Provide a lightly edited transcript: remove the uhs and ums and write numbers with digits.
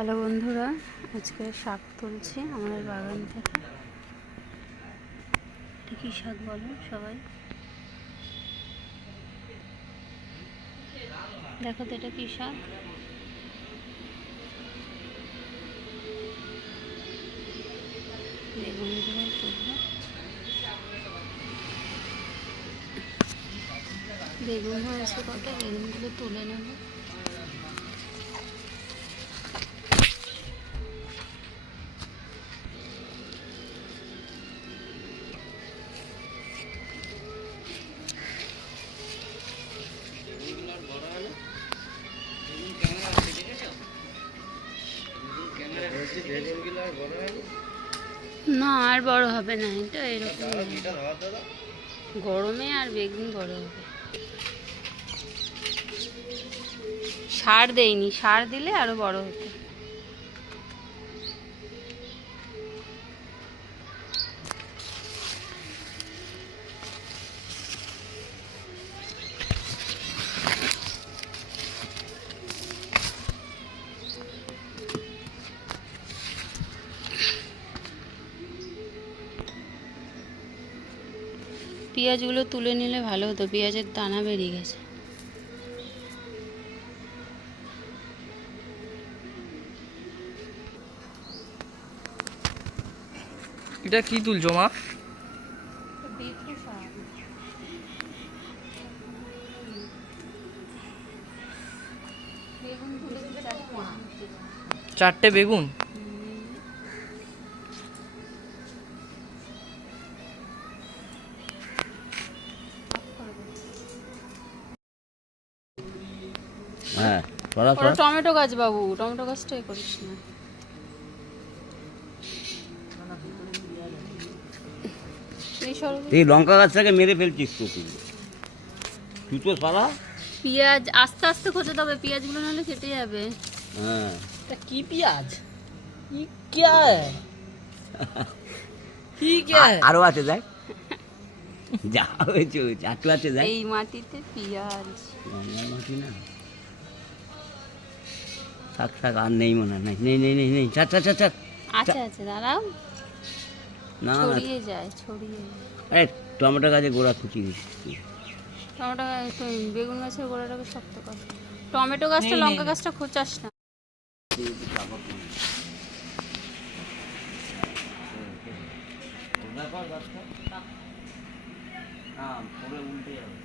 Hello বন্ধুরা, আজকে শাক তুলছি আমাদের বাগান থেকে। এটা কী শাক বলো সবাই? দেখো তো এটা কী শাক? বেগুনগুলো তুলবো। বেগুন হয়েছে কত, বেগুনগুলো তুলে নেবো। না আর বড় হবে না, এটা এরকম গরমে আর বেগুন বড় হবে। সার দেইনি, সার দিলে আরো বড় হতো। পেঁয়াজগুলো তুলে নিলে ভালো হতো, পেঁয়াজের দানা বেরিয়ে গেছে। এটা কি তুলছো মা? চারটে বেগুন? হ্যাঁ, টমেটো গাছ বাবু, টমেটো গাছটাই করিস না। এই লঙ্কা গাছটাকে মেরে ফেলছিস তো তুই তো সারা। পেঁয়াজ আস্তে আস্তে খোঁজে তবে পেঁয়াজগুলো নাহলে কেটে যাবে। হ্যাঁ, কি পেঁয়াজ? কি क्या है? কি क्या है? আরো আছে দেখ, যা হয়েছে চাটু আছে দেখ। এই মাটিতে পেঁয়াজ, গঙ্গার মাটি না, শাক শাক আর নেই মনে হয়। নেই নেই নেই নেই, ছাড় ছাড় ছাড় ছাড়। আছে আছে, দাঁড়াও। না না, ছড়িয়ে যায়, ছড়িয়ে যায়। আরে টমেটো গাছে গোড়া খুঁচিয়ে দিচ্ছি। টমেটো বেগুন গাছের গোড়াটাকে শক্ত কর। টমেটো গাছটা লঙ্কা গাছটা খোঁচাস না। উল্টে যাবে।